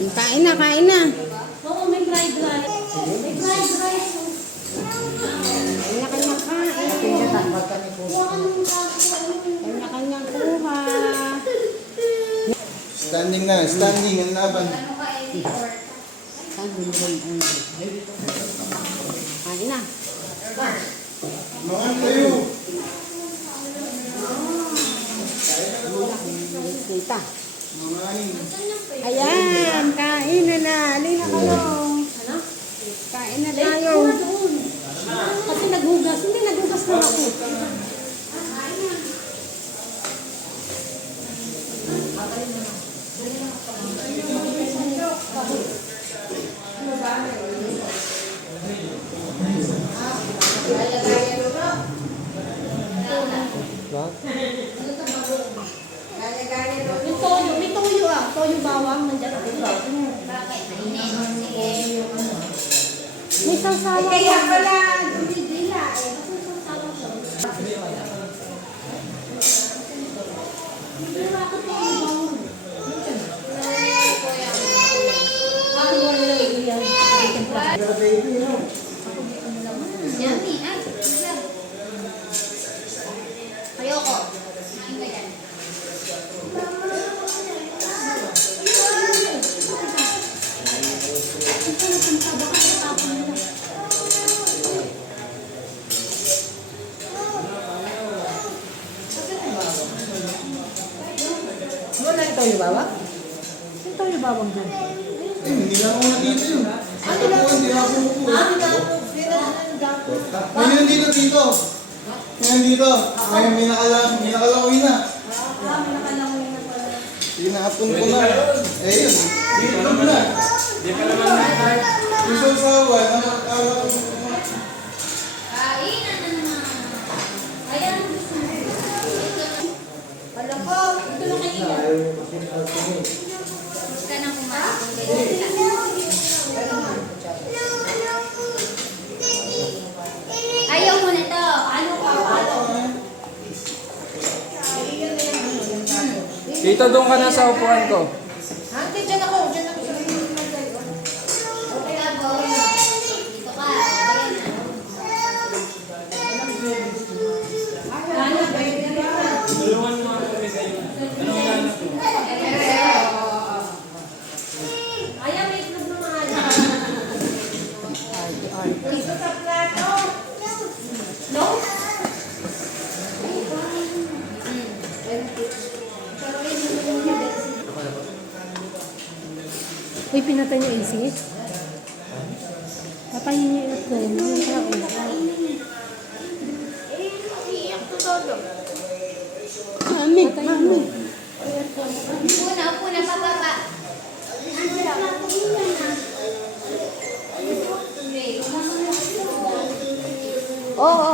Kain na, kain na. Oo, may fried rice. May fried rice. Kanya-kanya kain. Kanya-kanyang kuha. Standing na, standing ang laban. Kain na. Mga kayo. Kita. Mga Ayan, kain na na. Alin na kayo. Ano? Kain na Late tayo. ko na doon. Kasi naghugas. Hindi, naghugas na ako. May toyo ah. Toyo bawang. Nandiyan ako. May sawsawa. Kaya pala, dumidila eh. Kasi sawsawa siya. Pero ako toyo bawang. Ako wala lang yan. Yummy. Ay, ayoko. Kain ko yan. Wala yung toyo bawang? Yung toyo bawang dyan. hindi na ako nakita yun. Sa tapuan, hindi na ako umupo. Ngayon dito, dito. Ngayon dito. Ngayon may nakalangoy na. Tinapon ko na. Eh yun, dito na. Yung sasawa, nakakala ko. Kain na naman. Ayan. Alam ko, ito lang kayo. Huwag ka nang kumain kung ganyan ka. Ayaw mo na to. Ano ka? Tito, doon ka na sa upuan ko. Ante, dyan ako. Dyan ako. Okay ka, boy. Dito ka. Ayan na. Ayan, may itlog na mahal. Ito sa plato. No? Uy, pinatay niyo AC? Patayin niyo yung phone. Yung tao. Mami, mami. Una, pababa. Oo.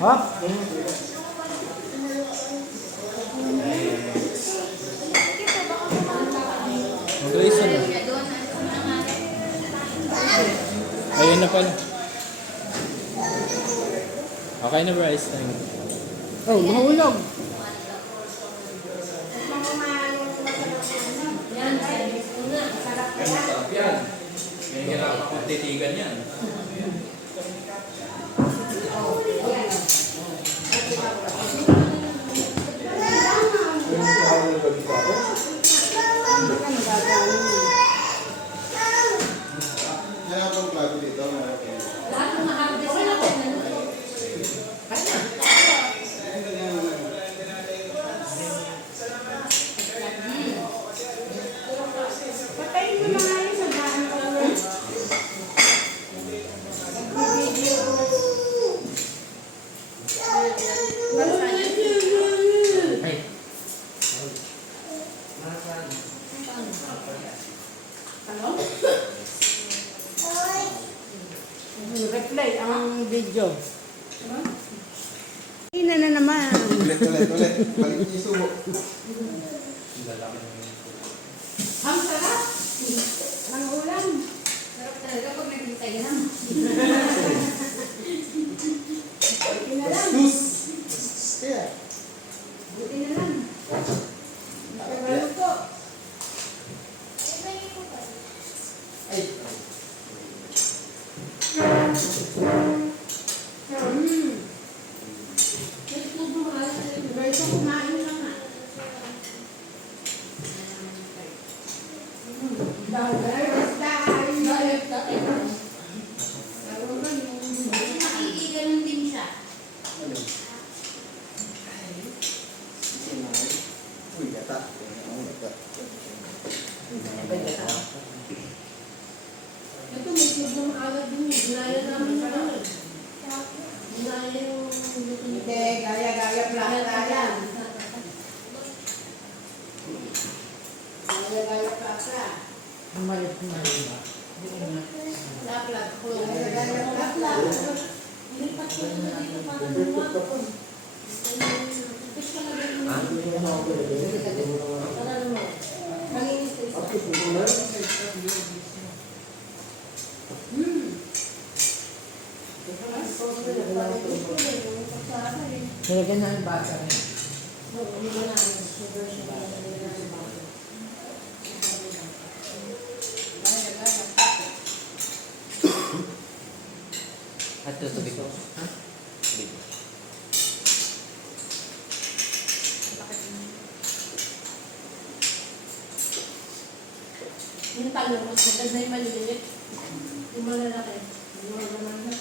Ha? Grayson na. Ayun na pala. Okay na ba, ice time? Oh, mahulog. Masarap yan. May kailangan akong titigan yan. Yan ako ang plato dito. Lahat ng mahabdes na natin. Patayin mo na nga yung sandaan ko. Replay ang video. Ina na naman. Ulit. Balik niyo yung subo. Ang sarap. Ang ulam. Sarap talaga pag nagkita yan. Sus! Kaya. Buti na lang. Nakagaluto. Nakikiganon din siya. Uy, gata. Ito, may tube ng agad din. Ginaya namin na lang. Ginaya yung... Hindi, gaya-gaya plata yan. Gaya-gaya plata. Laplag po. Gaya-gaya plata. Ilipat ko na dito para lumakon. Tapos ka na rin. Para naman. Manginis tayo sa... Nilagyan na yung bata rin. At ito, sabi ko. Ha? Sabi ko. Yung talo, mas maganda yung maliliit. Yung malalaki. Yung malalaki.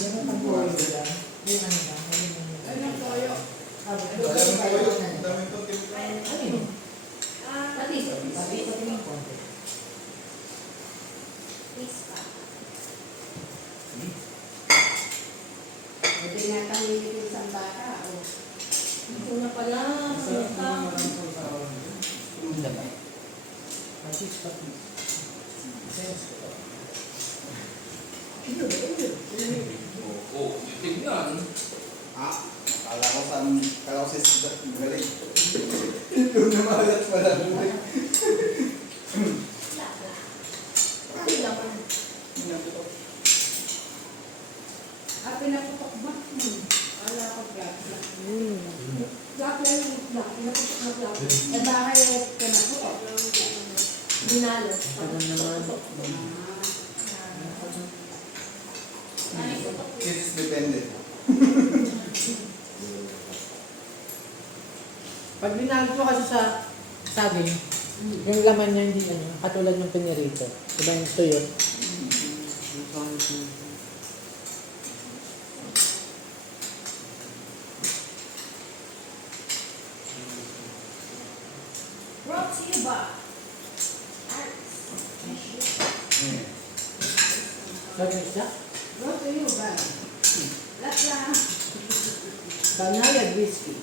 Yan ang pag-uwi nila. Yung ano ba? Ano po yun? Alam mo kayo, ang dami to. Ano yun? Pati. Pati yung konti. Please pa. Hindi nga kami yung isang bata. Ito na pala. Sita. Hindi ba? Patis, patis. Sense ko. Oo, tignan. Akala ko si galing. Doon na malat pala. Pati laman. Ah, pinaputok ba? Wala ko plata. Black lang yung black. Pinaputok na black. Eh, bakit pinaputok? Binalo. Ano naman? Kids depende. Pag binalo ko kasi sa saging, yung laman niya hindi ano, katulad ng pinirito. Diba yung tuyot? Brought to you by Saging siya? Brought to you by Latla. Banayad whiskey.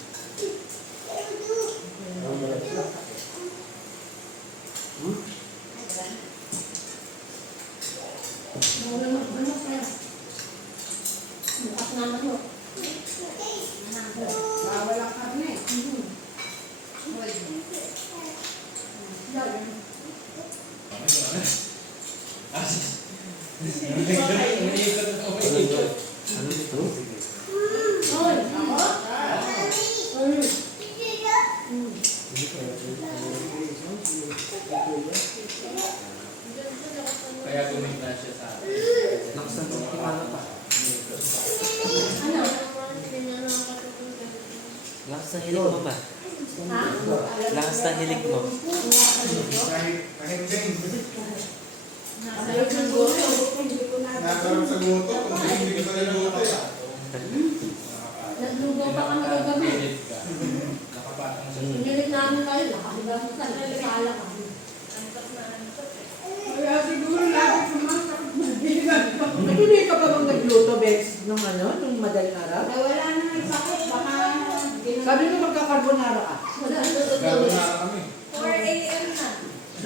Wala na. Ano kaya? Bukas na ano. Bawal ang karne. Ano ito? Oy! Oy! Kaya tumignan siya sa atin. Lakas ng tikimala pa. Ano? Lakas ng hilig mo ba? Ha? Lakas ng hilig mo. Kahit change. Nasayot ng gusto. Hindi ko na. Nasarap sa guto. Kung hindi ko sa guto eh. Naglugaw pa kami kagabi. Nakapilit ka. Nakapatang sa Pinilit namin kayo. Nakakagawa sa sala ka. Kaya siguro lagi sumasakit na bigat ko. Hindi ka pa bang nagluto, Bex, nung ano, nung madaling araw? Ay, wala na ng sakit. Baka Sabi mo magkakarbonara ka. Wala. Gano'n na kami. 4 a.m. na.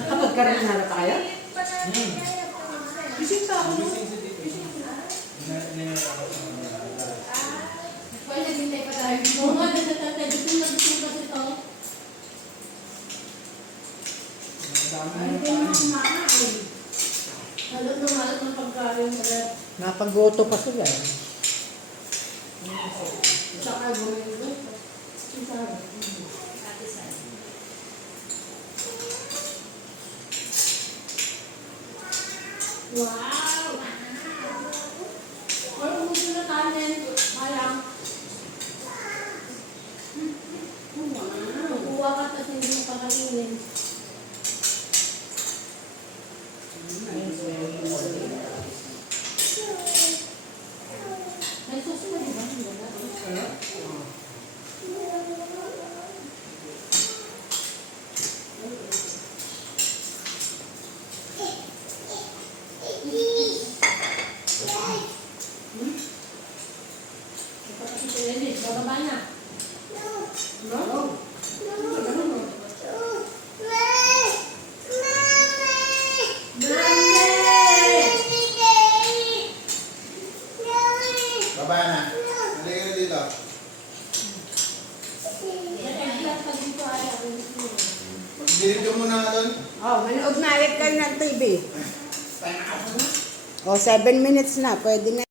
Nakapagkarbonara ka kaya? Gising pa ako nung. Kaya naghintay pa tayo. Oo nga, natatay. Gusto nagising pa ito. ay, hindi mo kumakain. Halot ng halot ng pagkain sa rep. Napaggoto pa sila. Saka bumili. Isa. Ate San. Wow! Ay, umuso na kanin. Mayang. Kukuha ka tapos hindi mo kakainin. Dilit ko muna doon. Oh, manood na ulit kayo ng TV. Oh, 7 minutes na. Pwede na.